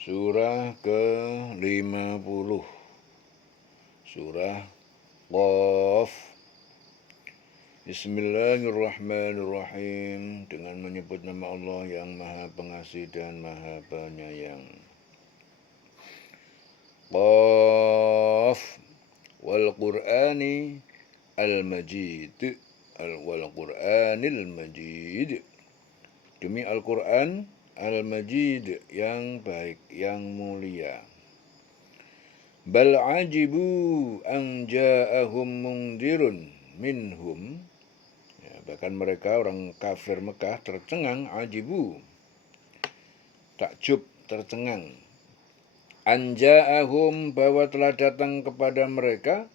Surah ke-50. Surah Qaf. Bismillahirrahmanirrahim. Dengan menyebut nama Allah yang Maha Pengasih dan Maha Penyayang. Qaf wal Qur'ani al-Majid. Wal Qur'anil Majid. Demi Al-Quran Al-Majid yang baik, yang mulia. Bal ajibu an ja'ahum mungdirun minhum. Ya, bahkan mereka orang kafir Mekah tercengang, ajibu, takjub, tercengang. An ja'ahum, bahwa telah datang kepada mereka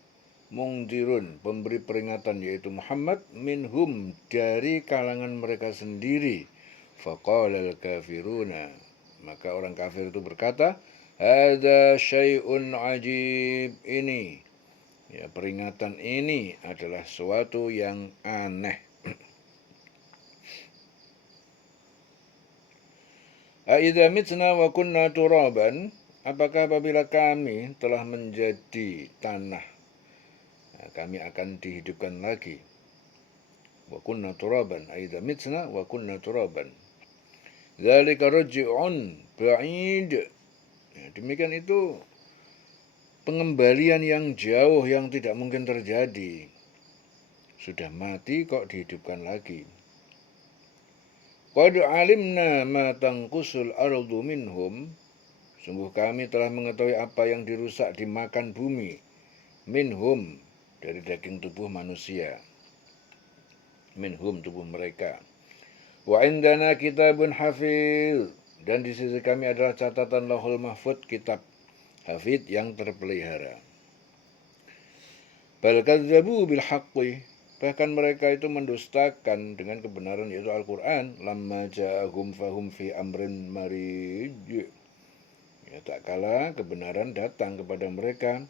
mungdirun, pemberi peringatan, yaitu Muhammad, minhum, dari kalangan mereka sendiri. Faqalal kafiruna, maka orang kafir itu berkata, hadza syai'un ajib, ini, ya, peringatan ini adalah suatu yang aneh. Aidza mitna wa kunna turaban, apakah apabila kami telah menjadi tanah, kami akan dihidupkan lagi. Wa kunna turaban, aidza mitna wa kunna turaban. Dzalika raj'un ba'id. Ya, demikian itu pengembalian yang jauh yang tidak mungkin terjadi. Sudah mati kok dihidupkan lagi. Qad alimna ma tanqusul ardu minhum. Sungguh kami telah mengetahui apa yang dirusak dimakan bumi. Minhum, dari daging tubuh manusia. Minhum, tubuh mereka. Wa indana kitabun hafiz, dan di sisi kami adalah catatan Lauhul Mahfuz, kitab hafid yang terpelihara. Bal kadzabu bil haqqi, bahkan mereka itu mendustakan dengan kebenaran, yaitu Al-Qur'an. Lamma ja'ahum fahum fi amrin marij. Ya, tak kala kebenaran datang kepada mereka,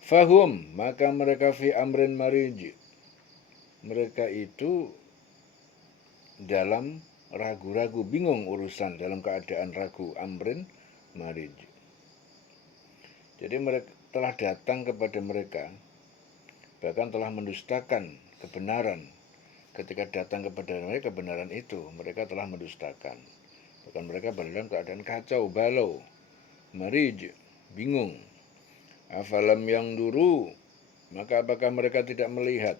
fahum, maka mereka fi amrin marij, mereka itu dalam ragu-ragu, bingung urusan, dalam keadaan ragu, amrin marij. Jadi mereka telah datang kepada mereka, bahkan telah mendustakan kebenaran. Ketika datang kepada mereka kebenaran itu, mereka telah mendustakan. Bahkan mereka dalam keadaan kacau balau, marij, bingung. Afalam yang duru, maka apakah mereka tidak melihat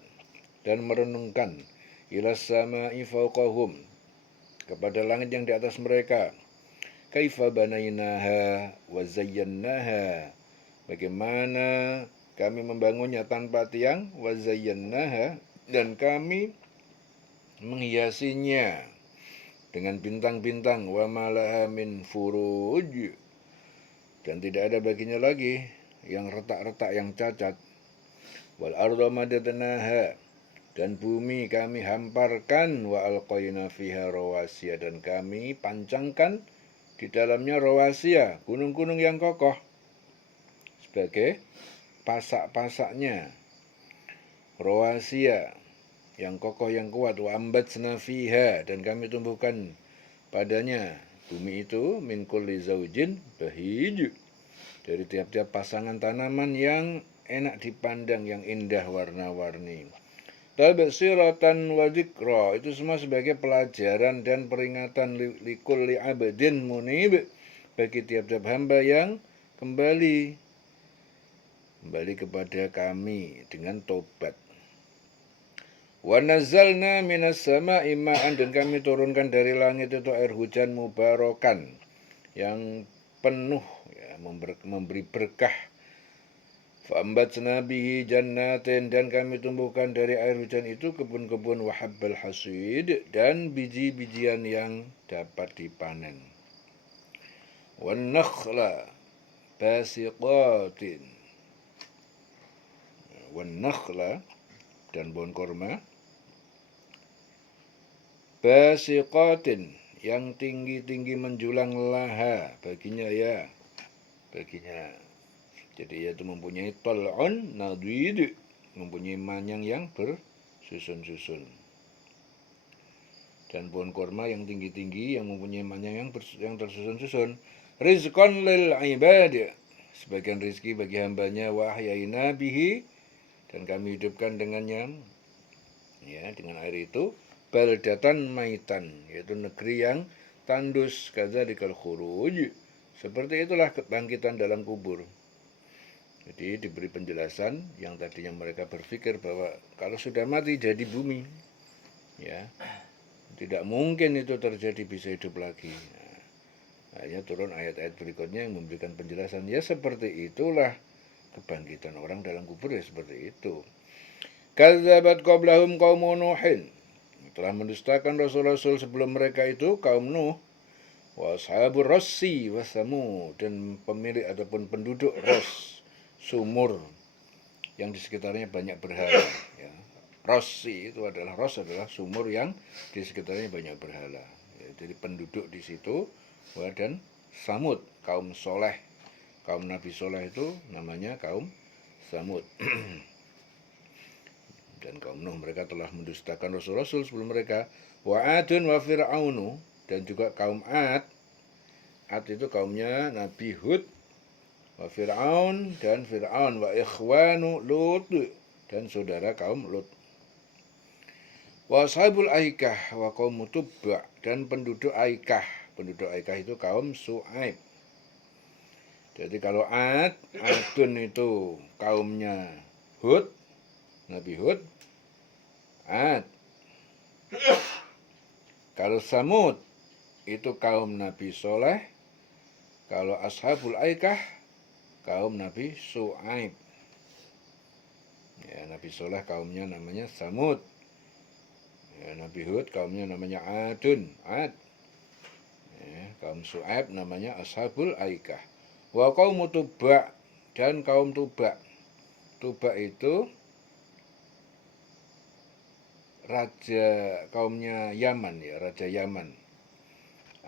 dan merenungkan, ilas sama'i fawqahum, kepada langit yang di atas mereka. Kaifa banainaha wa zayyannaha, bagaimana kami membangunnya tanpa tiang, wa zayyannaha, dan kami menghiasinya dengan bintang-bintang, wa malaha min furuj, dan tidak ada baginya lagi yang retak-retak, yang cacat. Wal arda madadnaha, dan bumi kami hamparkan, wa alqaina fiha rawasiya, dan kami pancangkan di dalamnya rawasiya, gunung-gunung yang kokoh, sebagai pasak-pasaknya. Rawasiya, yang kokoh, yang kuat. Wa ambatsna fiha, dan kami tumbuhkan padanya, bumi itu, min kulli zaujin bahij, dari tiap-tiap pasangan tanaman yang enak dipandang, yang indah warna-warni. Tabsiratan wa dzikra, itu semua sebagai pelajaran dan peringatan likulli abdin munib, bagi tiap-tiap hamba yang kembali kepada kami dengan tobat. Wa nazzalna minas sama'i ma'an, dan kami turunkan dari langit itu air hujan mubarakan, yang penuh, ya, memberi berkah. Fa'ambatsna bihi jannatin, dan kami tumbuhkan dari air hujan itu kebun-kebun, wa habbal hasid, dan biji-bijian yang dapat dipanen. Wan nakhla basiqatin, wan nakhla, dan pohon korma, basiqatin, yang tinggi-tinggi menjulang, laha, baginya, ya, baginya. Jadi yaitu mempunyai tal'un nadid, mempunyai manyang yang bersusun-susun. Dan pohon korma yang tinggi-tinggi, yang mempunyai manyang yang tersusun-susun. rizqan lil ibad, sebagian rizki bagi hambanya, wa ahyaina bihi, dan kami hidupkan dengannya, ya, dengan air itu, baldatan maitan, yaitu negeri yang tandus, kadzalikal khuruj, seperti itulah kebangkitan dalam kubur. Jadi diberi penjelasan yang tadinya mereka berpikir bahwa kalau sudah mati jadi bumi, ya tidak mungkin itu terjadi, bisa hidup lagi. Nah, akhirnya turun ayat-ayat berikutnya yang memberikan penjelasan, ya seperti itulah kebangkitan orang dalam kubur, ya seperti itu. Kadzabat qablahum qaum Nuhin, telah mendustakan rasul-rasul sebelum mereka itu kaum Nuh, wa ashabur rassi wa samud, dan pemilik ataupun penduduk Ros, sumur yang di sekitarnya banyak berhala, ya. Rossi itu adalah sumur yang di sekitarnya banyak berhala, ya, jadi penduduk di situ. Dan Samud, kaum soleh, kaum Nabi Soleh itu namanya kaum Samud. Dan kaum Nuh, mereka telah mendustakan rasul-rasul sebelum mereka. Wa Adun wa Fir'aunu, dan juga kaum Ad. Ad itu kaumnya Nabi Hud, wa Fir'aun, dan Fir'aun, wa ikhwanu Lut, dan saudara kaum Lut. Wa ashabul Aikah wa kaum Tubba, dan penduduk Aikah. Penduduk Aikah itu kaum Su'aib. Jadi kalau Adun itu kaumnya Hud, Nabi Hud, Ad. Kalau Samud itu kaum Nabi Soleh. Kalau ashabul Aikah kaum Nabi Su'aib. Ya, Nabi Soleh kaumnya namanya Samud. Ya, Nabi Hud kaumnya namanya Adun, Ad. Ya, kaum Su'aib namanya ashabul Aikah. Wa kaum Tubba, dan kaum Tubba. Tubba itu raja kaumnya Yaman, ya, raja Yaman.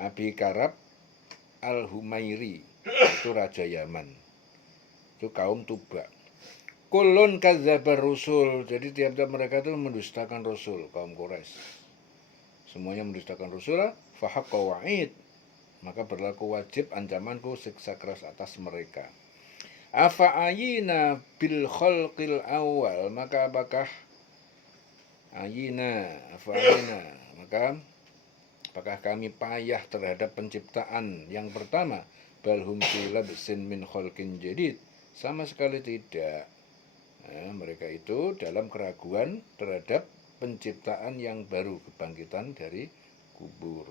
Abi Karab Al-Humairi, itu raja Yaman. Itu kaum Tubba. Kulun kadzabar rusul, jadi tiap-tiap mereka itu mendustakan rasul, kaum Quraisy. Semuanya mendustakan rasul, fahaqqa wa'id, maka berlaku wajib ancamanku, siksa keras atas mereka. Afa'ayina bil khalqil awal, maka apakah apakah kami payah terhadap penciptaan yang pertama? Balhum fi labsin min khalqin jadid, sama sekali tidak. Nah, mereka itu dalam keraguan terhadap penciptaan yang baru, kebangkitan dari kubur.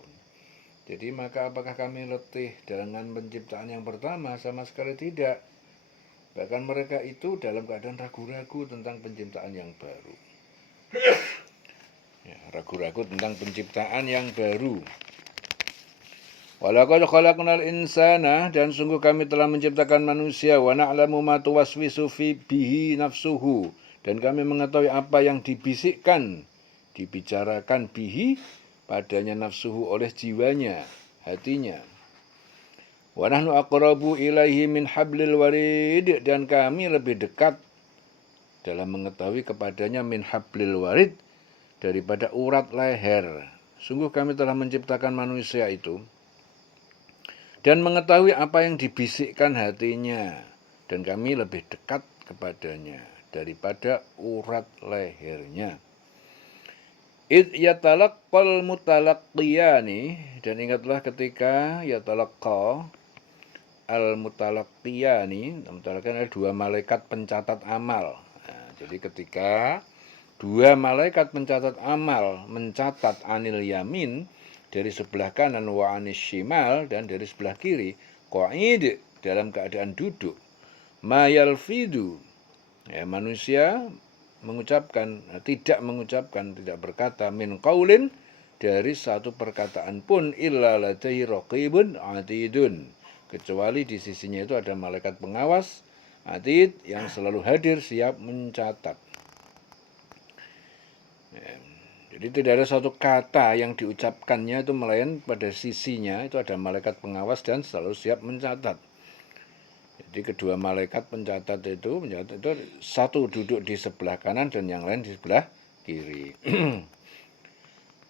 Jadi maka apakah kami letih dengan penciptaan yang pertama? Sama sekali tidak. Bahkan mereka itu dalam keadaan ragu-ragu tentang penciptaan yang baru. Ya, ragu-ragu tentang penciptaan yang baru. Walaqad khalaqnal insana, dan sungguh kami telah menciptakan manusia, wa na'lamu ma tuwaswisu fi bihi nafsuhu, dan kami mengetahui apa yang dibisikkan, dibicarakan bihi padanya nafsuhu, oleh jiwanya, hatinya. Wa nahnu aqrabu ilaihi min hablil warid, dan kami lebih dekat dalam mengetahui kepadanya min hablil warid, daripada urat leher. Sungguh kami telah menciptakan manusia itu dan mengetahui apa yang dibisikkan hatinya, dan kami lebih dekat kepadanya daripada urat lehernya. Id yatalaqqal mutalaqqiyani, dan ingatlah ketika yatalaqqa al mutalaqqiyani, mutalaqqiyani adalah dua malaikat pencatat amal. Nah, jadi ketika dua malaikat pencatat amal mencatat anil yamin, dari sebelah kanan, wa anis shimal, dan dari sebelah kiri, qa'id, dalam keadaan duduk, ma yalfidu, ya, manusia tidak berkata, min qaulin, dari satu perkataan pun, illa ladaihi raqibun atidun, kecuali di sisinya itu ada malaikat pengawas atid yang selalu hadir siap mencatat. Ya. Jadi tidak ada satu kata yang diucapkannya itu melainkan pada sisinya itu ada malaikat pengawas dan selalu siap mencatat. Jadi kedua malaikat pencatat itu satu duduk di sebelah kanan dan yang lain di sebelah kiri.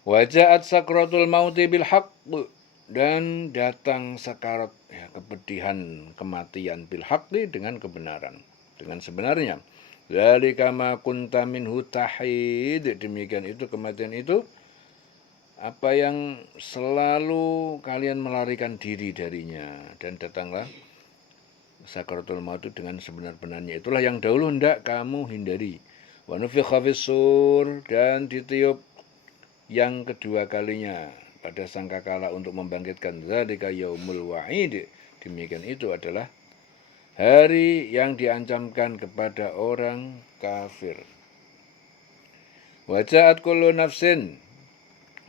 Waja'at sakratul mauti bil haqq, dan datang sakarat kepedihan kematian bil haqqi dengan kebenaran, dengan sebenarnya. Dzalika ma kunta minhu tahid, demikian itu kematian itu apa yang selalu kalian melarikan diri darinya, dan datanglah sakaratul maut itu dengan sebenar-benarnya. Itulah yang dahulu hendak kamu hindari. Wa nufikha fis-sur, dan ditiup yang kedua kalinya pada sangkakala untuk membangkitkan, zalika yaumul wa'id, demikian itu adalah hari yang diancamkan kepada orang kafir. Wa ja'at kullu nafsin,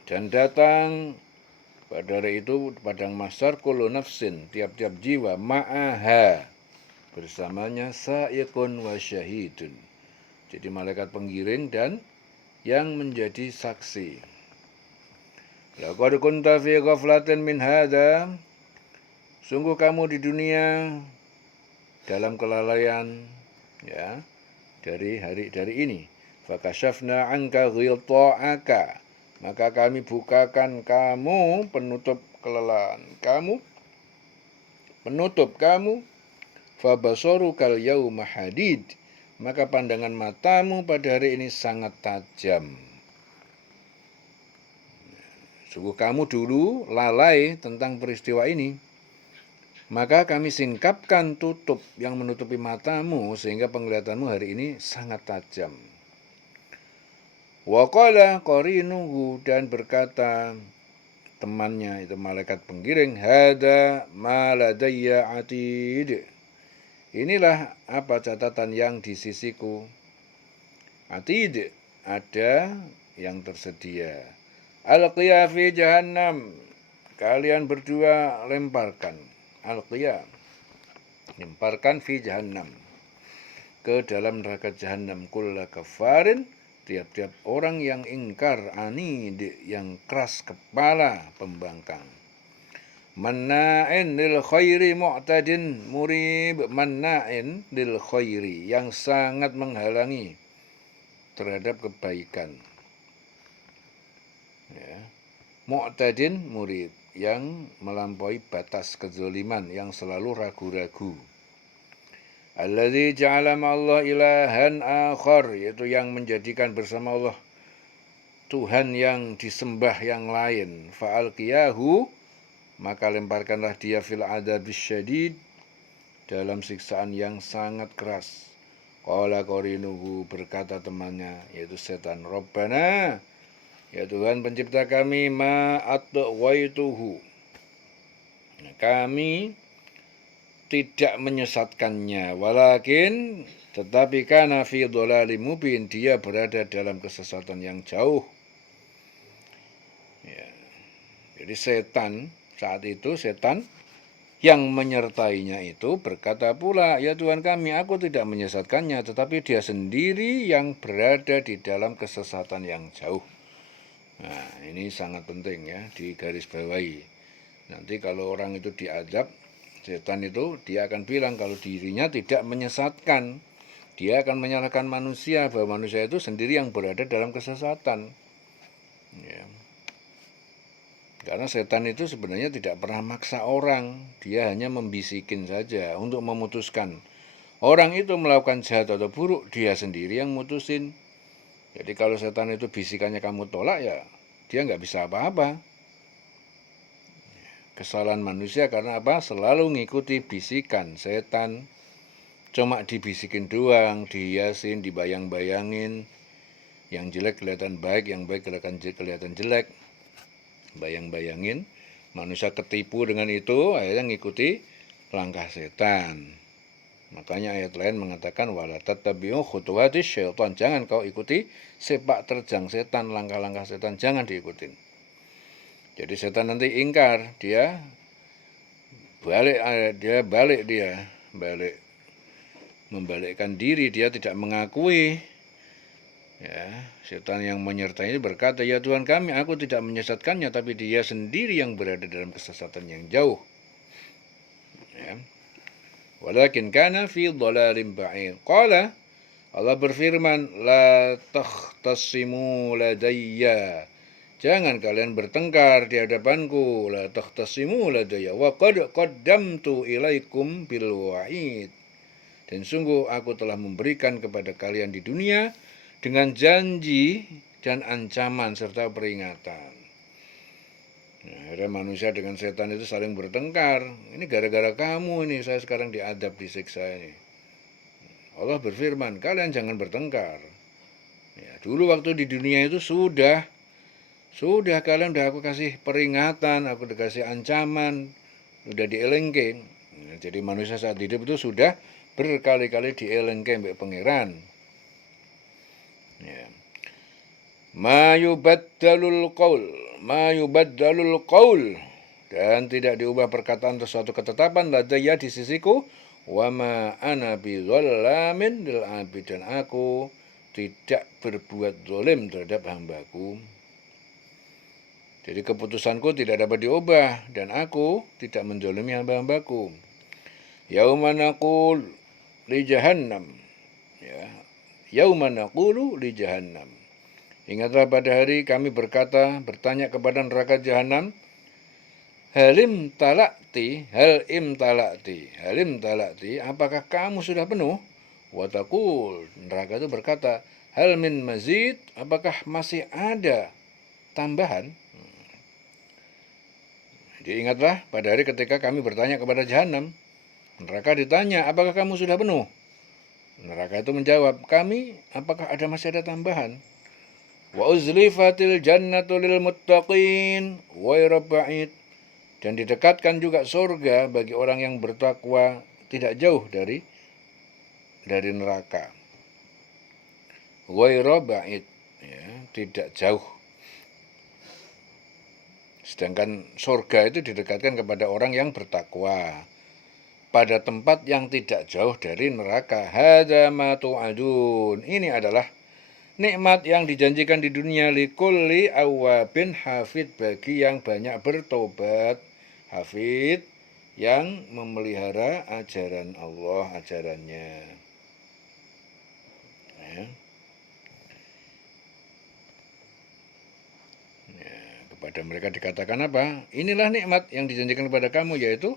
dan datang pada hari itu padang mahsyar kullu nafsin, tiap-tiap jiwa, ma'aha, bersamanya sa'iqun wa syahidun, jadi malaikat penggiring dan yang menjadi saksi. Laqad kunta fi ghaflatin min hadza, sungguh kamu di dunia dalam kelalaian ya dari ini. Fakashafna anka ghita'aka, maka kami bukakan kamu penutup kelelahan kamu, penutup kamu. Fabasarukal yauma hadid, maka pandangan matamu pada hari ini sangat tajam. Sungguh kamu dulu lalai tentang peristiwa ini, maka kami singkapkan tutup yang menutupi matamu sehingga penglihatanmu hari ini sangat tajam. Wa qala qarinuhu, dan berkata temannya itu malaikat penggiring, hada ma ladayya atid, inilah apa catatan yang di sisiku. Atid, ada yang tersedia. Alqiya fi jahannam, kalian berdua lemparkan. Alqiya, lemparkan fi jahannam, ke dalam neraka jahannam. Kulla kafarin, tiap-tiap orang yang ingkar, anid, yang keras kepala, pembangkang. Manna'in lil khairi mu'tadin murib, manna'in lil khairi, yang sangat menghalangi terhadap kebaikan. Ya. Mu'tadin murib, yang melampaui batas kezaliman, yang selalu ragu-ragu. Alladzi ja'ala ma'allah ilahan akhar, yaitu yang menjadikan bersama Allah Tuhan yang disembah yang lain. Fa'alqiyahu, maka lemparkanlah dia fil adzabis syadid, dalam siksaan yang sangat keras. Qala qarinuhu, berkata temannya yaitu setan, Rabbana, ya Tuhan pencipta kami, ma atwaituhu, kami tidak menyesatkannya, walakin, tetapi kana fi dhalalim mubin, dia berada dalam kesesatan yang jauh. Ya. Jadi setan saat itu, setan yang menyertainya itu berkata pula, ya Tuhan kami, aku tidak menyesatkannya, tetapi dia sendiri yang berada di dalam kesesatan yang jauh. Nah, ini sangat penting ya, digarisbawahi. Nanti kalau orang itu diazab, setan itu dia akan bilang kalau dirinya tidak menyesatkan. Dia akan menyalahkan manusia, bahwa manusia itu sendiri yang berada dalam kesesatan. Ya. Karena setan itu sebenarnya tidak pernah maksa orang, dia hanya membisikin saja untuk memutuskan. Orang itu melakukan jahat atau buruk, dia sendiri yang mutusin. Jadi kalau setan itu bisikannya kamu tolak, ya dia nggak bisa apa-apa. Kesalahan manusia karena apa? Selalu ngikuti bisikan setan. Cuma dibisikin doang, dihiasin, dibayang-bayangin. Yang jelek kelihatan baik, yang baik kelihatan jelek. Bayang-bayangin, manusia ketipu dengan itu, akhirnya ngikuti langkah setan. Makanya ayat lain mengatakan, wala tattabi'u khutuwatis syaitan, jangan kau ikuti sepak terjang setan, langkah-langkah setan, jangan diikutin. Jadi setan nanti ingkar, dia membalikkan diri, dia tidak mengakui. Ya, setan yang menyertai ini berkata, ya Tuhan kami, aku tidak menyesatkannya, tapi dia sendiri yang berada dalam kesesatan yang jauh. Ya. Walakin kana fi dhalalim ba'id. Qala, Allah berfirman, la takhtasimu ladayya Jangan kalian bertengkar di hadapanku. La takhtasimu ladayya wa qad qaddamtu ilaikum bil wa'id. Dan sungguh aku telah memberikan kepada kalian di dunia dengan janji dan ancaman serta peringatan. Nah, akhirnya manusia dengan setan itu saling bertengkar. Ini gara-gara kamu ini saya sekarang diadab, disiksa ini. Allah berfirman, kalian jangan bertengkar. Ya, dulu waktu di dunia itu sudah kalian udah aku kasih peringatan, aku udah kasih ancaman, udah dielengke. Nah, jadi manusia saat hidup itu sudah berkali-kali dielengke mbek pangeran. Ya. Ma yubaddalul qaul dan tidak diubah perkataan atau suatu ketetapan ladayya di sisiku wa ma ana bizzallamin lil abid, dan aku tidak berbuat zalim terhadap hambaku. Jadi keputusanku tidak dapat diubah dan aku tidak menzalimi hamba-hambaku. Yauma naqul li jahannam, ya. Yauma naqulu li jahannam. Ingatlah pada hari kami bertanya kepada neraka jahanam, halim talakti, apakah kamu sudah penuh? Watakul, neraka itu berkata, hal min mazid, apakah masih ada tambahan? Jadi ingatlah pada hari ketika kami bertanya kepada jahanam, neraka ditanya, apakah kamu sudah penuh? Neraka itu menjawab, kami, apakah masih ada tambahan? Wa uzlifatil jannatu lil muttaqin ghairu ba'id, dan didekatkan juga surga bagi orang yang bertakwa tidak jauh dari neraka. Ghairu ba'id, ya, tidak jauh. Sedangkan surga itu didekatkan kepada orang yang bertakwa pada tempat yang tidak jauh dari neraka. Hadza ma tu'adun, ini adalah nikmat yang dijanjikan di dunia likulli awabin hafid, bagi yang banyak bertobat, hafid, yang memelihara ajaran Allah, ajarannya. Ya. Ya, kepada mereka dikatakan apa? Inilah nikmat yang dijanjikan kepada kamu, yaitu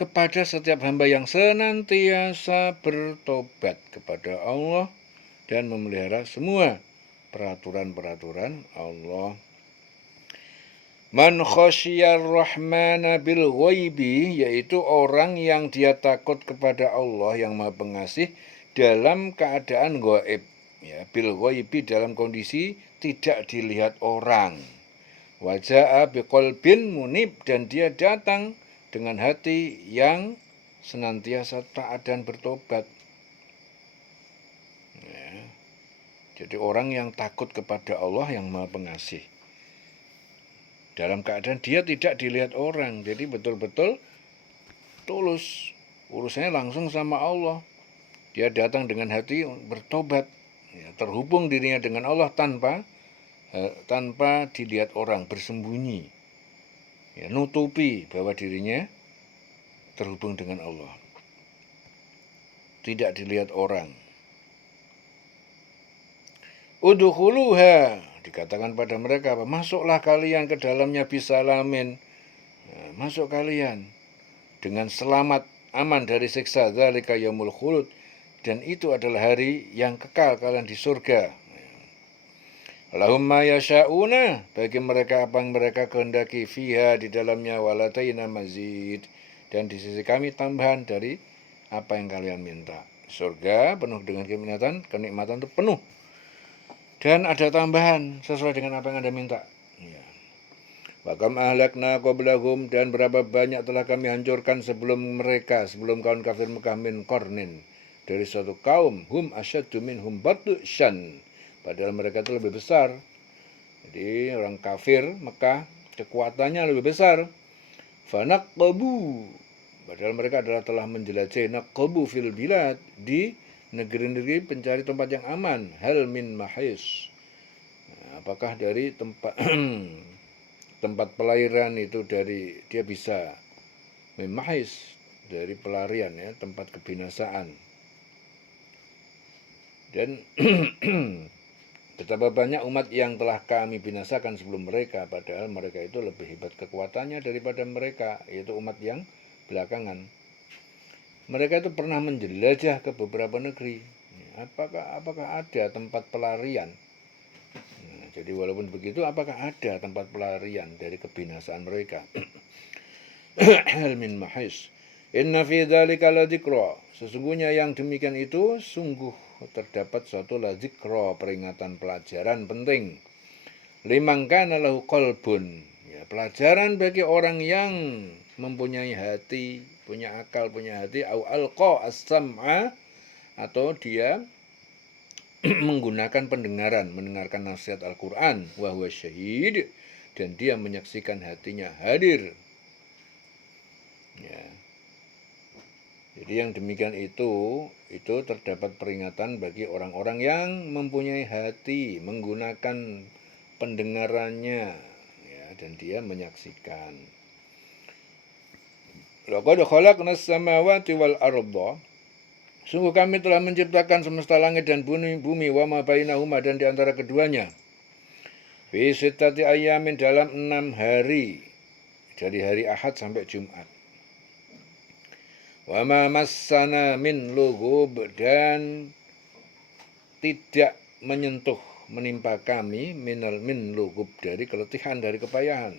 kepada setiap hamba yang senantiasa bertobat kepada Allah dan memelihara semua peraturan-peraturan Allah. Man khasyiyar rahmana bil ghaibi, yaitu orang yang dia takut kepada Allah yang Maha Pengasih dalam keadaan gaib, ya, bil ghaibi, dalam kondisi tidak dilihat orang. Waja'a biqalbin munib, dan dia datang dengan hati yang senantiasa taat dan bertobat. Ya. Jadi orang yang takut kepada Allah yang Maha Pengasih dalam keadaan dia tidak dilihat orang, jadi betul-betul tulus, urusannya langsung sama Allah. Dia datang dengan hati bertobat, ya, terhubung dirinya dengan Allah tanpa dilihat orang, bersembunyi, ya, nutupi bahwa dirinya terhubung dengan Allah, tidak dilihat orang. Udkhuluha, dikatakan pada mereka, masuklah kalian ke dalamnya bisalamin, nah, masuk kalian dengan selamat, aman dari siksa. Dzalika yaumul khulud, dan itu adalah hari yang kekal kalian di surga. Lahum ma yasha'una, bagi mereka apa yang mereka kehendaki, fiha, di dalamnya, walataina mazid, dan di sisi kami tambahan dari apa yang kalian minta. Surga penuh dengan kenikmatan itu penuh. Dan ada tambahan sesuai dengan apa yang Anda minta. Ya. Wakam ahlakna qablahum, dan berapa banyak telah kami hancurkan sebelum mereka, sebelum kaum kafir Mekah, min qarnin, dari suatu kaum, hum asyaddu minhum batsyan, padahal mereka itu lebih besar. Jadi orang kafir Mekah kekuatannya lebih besar. Fanaqabu, padahal mereka adalah telah menjelajahi, naqabu fil bilad, di negeri-negeri pencari tempat yang aman, hal min mahis, nah, apakah dari tempat tempat pelarian itu, dari dia bisa min mahis, dari pelarian, ya, tempat kebinasaan. Dan Betapa banyak umat yang telah kami binasakan sebelum mereka, padahal mereka itu lebih hebat kekuatannya daripada mereka, yaitu umat yang belakangan. Mereka itu pernah menjelajah ke beberapa negeri. Apakah ada tempat pelarian? Nah, jadi walaupun begitu, apakah ada tempat pelarian dari kebinasaan mereka? Min mahis. Inna fi dzalika ladzikra. Sesungguhnya yang demikian itu sungguh terdapat suatu ladzikra, peringatan, pelajaran penting. Liman kana lahu qalbun. Ya, pelajaran bagi orang yang mempunyai hati, punya akal, punya hati, au alqa as-sam'a, atau dia menggunakan pendengaran, mendengarkan nasihat Al-Quran, wa huwa syahid, dan dia menyaksikan hatinya hadir. Ya. Jadi yang demikian itu terdapat peringatan bagi orang-orang yang mempunyai hati, menggunakan pendengarannya, ya, dan dia menyaksikan. Laqad khalaqnas samawati wal arda. Sungguh kami telah menciptakan semesta langit dan bumi wa ma bainahuma, dan di antara keduanya. Fi sittati ayamin, dalam 6 hari, dari hari Ahad sampai Jumat. Wa ma massana min lughub, dan tidak menyentuh, menimpa kami min lughub, dari keletihan, dari kepayahan.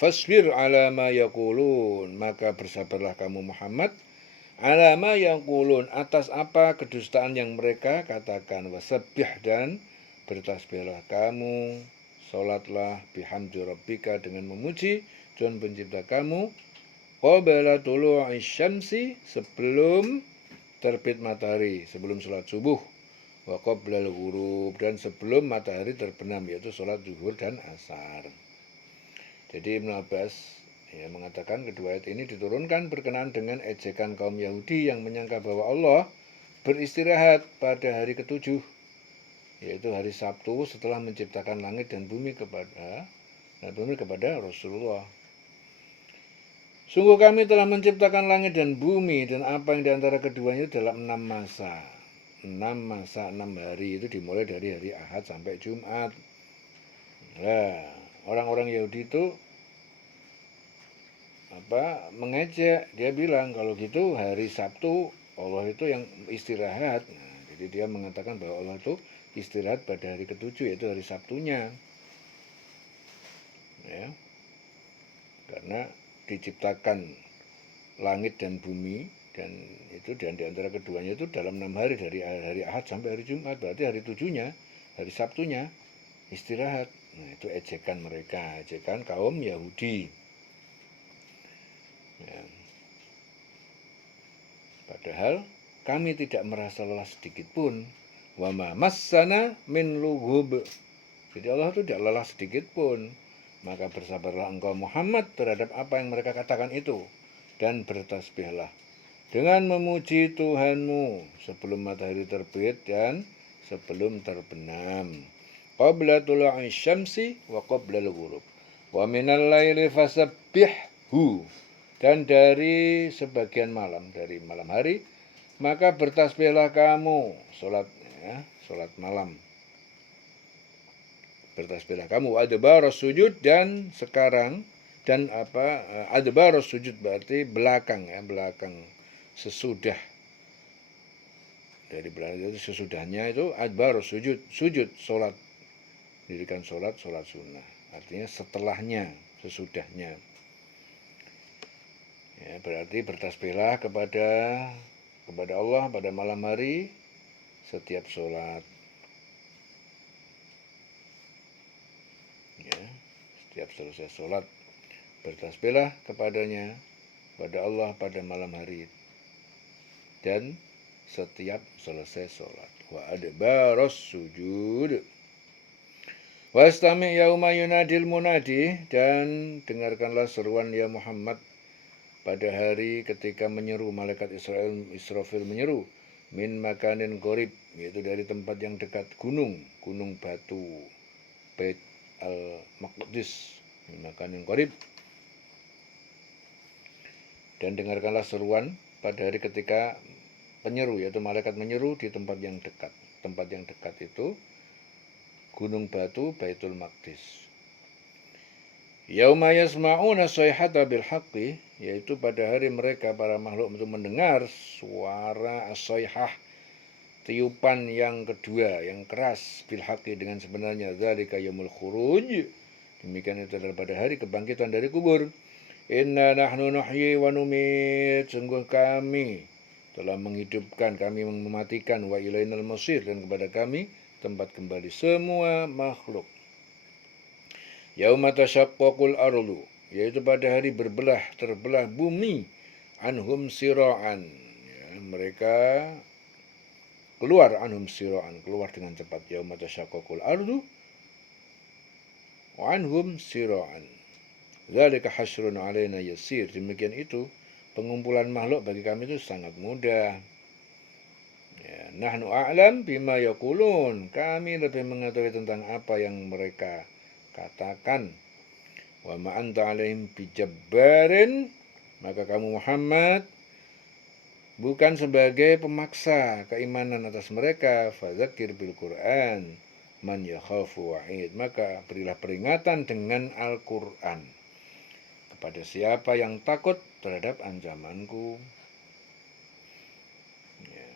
Fasbir ala ma yaqulun, maka bersabarlah kamu Muhammad, ala ma yaqulun, atas apa kedustaan yang mereka katakan. Wasabbih, dan bertasbihlah kamu, salatlah, bihamdi rabbika, dengan memuji Tuhan pencipta kamu, qabla tulu'i syamsi, sebelum terbit matahari, sebelum sholat subuh, wa qabla al-ghurub, dan sebelum matahari terbenam, yaitu sholat zuhur dan asar. Jadi Ibnu Abbas mengatakan kedua ayat ini diturunkan berkenaan dengan ejekan kaum Yahudi yang menyangka bahwa Allah beristirahat pada hari ketujuh, yaitu hari Sabtu, setelah menciptakan langit dan bumi kepada Rasulullah. Sungguh kami telah menciptakan langit dan bumi dan apa yang diantara keduanya dalam 6 masa. 6 masa, 6 hari, itu dimulai dari hari Ahad sampai Jumat. Nah, orang-orang Yahudi itu mengejek, dia bilang kalau gitu hari Sabtu Allah itu yang istirahat. Nah, jadi dia mengatakan bahwa Allah itu istirahat pada hari ketujuh, yaitu hari Sabtunya. Ya. Karena diciptakan langit dan bumi, dan di antara keduanya itu dalam 6 hari, dari hari Ahad sampai hari Jumat, berarti hari tujuhnya, hari Sabtunya istirahat. Nah, itu ejekan mereka, ejekan kaum Yahudi. Ya. Padahal kami tidak merasa lelah sedikit pun. Wa ma massana min lughub. Jadi Allah itu tidak lelah sedikit pun. Maka bersabarlah engkau Muhammad terhadap apa yang mereka katakan itu, dan bertasbihlah dengan memuji Tuhanmu sebelum matahari terbit dan sebelum terbenam. Qabla tulu'i syamsi wa qabla al-ghurub. Wa minal laili fasabbihhu, dan dari sebagian malam, dari malam hari, maka bertasbihlah kamu, salat malam. Bertasbihlah kamu adbaros sujud, dan sekarang, dan adbaros sujud berarti belakang, belakang, sesudah, dari belakang itu sesudahnya, itu adbaros sujud salat, dirikan salat sunnah, artinya setelahnya, sesudahnya. Ya, berarti bertasbihlah kepada Allah pada malam hari setiap sholat. Ya, setiap selesai sholat bertasbihlah kepadanya, pada Allah pada malam hari, dan setiap selesai sholat. Wa adbaros sujud. Wastami yauma yunadil munadi, dan dengarkanlah seruan ya Muhammad pada hari ketika menyeru malaikat Israfil menyeru, min makanin qorib, yaitu dari tempat yang dekat, gunung batu, Bait al-Maqdis, min makanin qorib. Dan dengarkanlah seruan pada hari ketika penyeru, yaitu malaikat menyeru di tempat yang dekat. Tempat yang dekat itu gunung batu Baitul Maqdis. Yauma yasma'una sayhata bil haqqi, yaitu pada hari mereka para makhluk itu mendengar suara as-sayhah, tiupan yang kedua yang keras, bil haqqi dengan sebenarnya, dzalika yaumul khuruj, demikian itu adalah pada hari kebangkitan dari kubur. Inna nahnu nuhyi wa numit, sungguh kami telah menghidupkan, kami mematikan, wa ilainal masir, dan kepada kami tempat kembali semua makhluk. Yauma tasyaqqaqul ardu, yaitu pada hari terbelah bumi, anhum sira'an, ya, mereka keluar, anhum sira'an, keluar dengan cepat. Yauma tasyaqqaqul ardu wa anhum sira'an, dzalika hasrun alaina yasir, demikian itu pengumpulan makhluk bagi kami itu sangat mudah. Ya, nahnu a'lam bima yaqulun, kami lebih mengetahui tentang apa yang mereka katakan. Wa ma anta alaihim bijabbarin, maka kamu Muhammad bukan sebagai pemaksa keimanan atas mereka. Fadzakir bil Qur'an man yakhafu wa'id, maka berilah peringatan dengan Al-Qur'an kepada siapa yang takut terhadap ancamanku. Ya.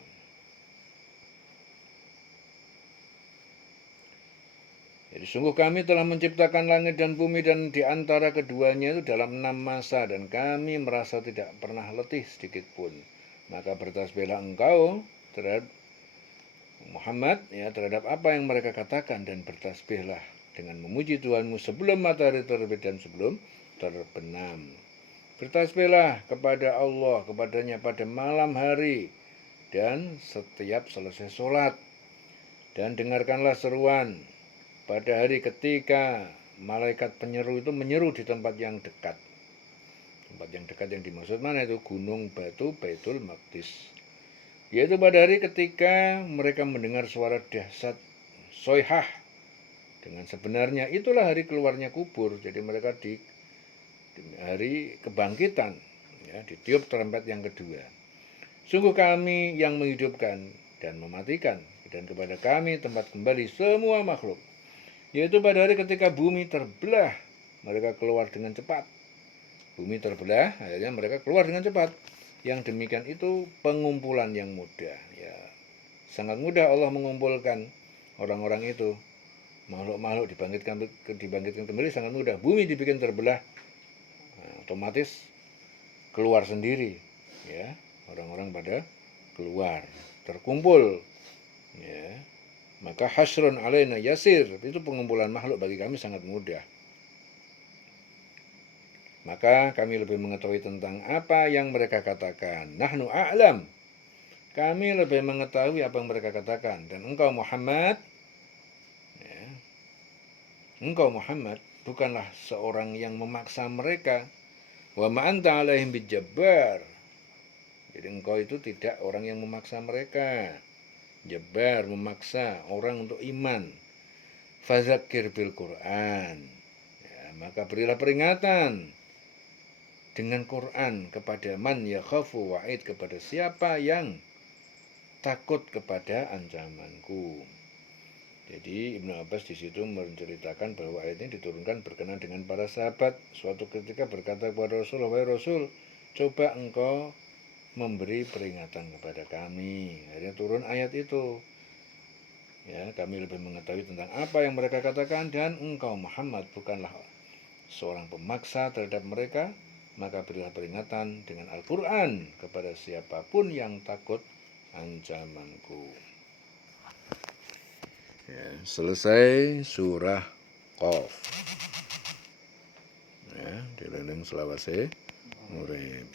Jadi sungguh kami telah menciptakan langit dan bumi, dan di antara keduanya itu dalam 6 masa, dan kami merasa tidak pernah letih sedikit pun. Maka bertasbihlah engkau terhadap Muhammad, ya, terhadap apa yang mereka katakan, dan bertasbihlah dengan memuji Tuhanmu sebelum matahari terbit dan sebelum terbenam. Bertasbihlah kepada Allah, kepadanya pada malam hari dan setiap selesai sholat, dan dengarkanlah seruan pada hari ketika malaikat penyeru itu menyeru di tempat yang dekat. Tempat yang dekat yang dimaksud mana itu? Gunung batu Baitul Maqdis. Yaitu pada hari ketika mereka mendengar suara dahsyat soihah dengan sebenarnya, itulah hari keluarnya kubur. Jadi mereka di hari kebangkitan, ya, ditiup trompet yang kedua. Sungguh kami yang menghidupkan dan mematikan, dan kepada kami tempat kembali semua makhluk. Yaitu pada hari ketika bumi terbelah, mereka keluar dengan cepat. Bumi terbelah, akhirnya mereka keluar dengan cepat. Yang demikian itu pengumpulan yang mudah. Ya, sangat mudah Allah mengumpulkan orang-orang itu. Makhluk-makhluk dibangkitkan kembali sangat mudah. Bumi dibikin terbelah, otomatis keluar sendiri. Ya, orang-orang pada keluar, terkumpul. Ya. Maka hasrun alaina yasir, itu pengumpulan makhluk bagi kami sangat mudah. Maka kami lebih mengetahui tentang apa yang mereka katakan. Nahnu a'lam, kami lebih mengetahui apa yang mereka katakan. Dan engkau Muhammad, ya, engkau Muhammad bukanlah seorang yang memaksa mereka. Wa ma anta alaihim bijabbar, jadi engkau itu tidak orang yang memaksa mereka. Jabbar, memaksa orang untuk iman. Fadzakir bil Qur'an, ya, maka berilah peringatan dengan Quran kepada man yakhafu wa'id, kepada siapa yang takut kepada ancamanku. Jadi Ibnu Abbas di situ menceritakan bahwa ayat ini diturunkan berkenaan dengan para sahabat. Suatu ketika berkata kepada Rasul, wahai Rasul, coba engkau memberi peringatan kepada kami. Akhirnya turun ayat itu. Ya, kami lebih mengetahui tentang apa yang mereka katakan, dan engkau Muhammad bukanlah seorang pemaksa terhadap mereka, maka berilah peringatan dengan Al-Quran kepada siapapun yang takut ancamanku. Ya, selesai surah Qaf. Ya, diriling selawase murid.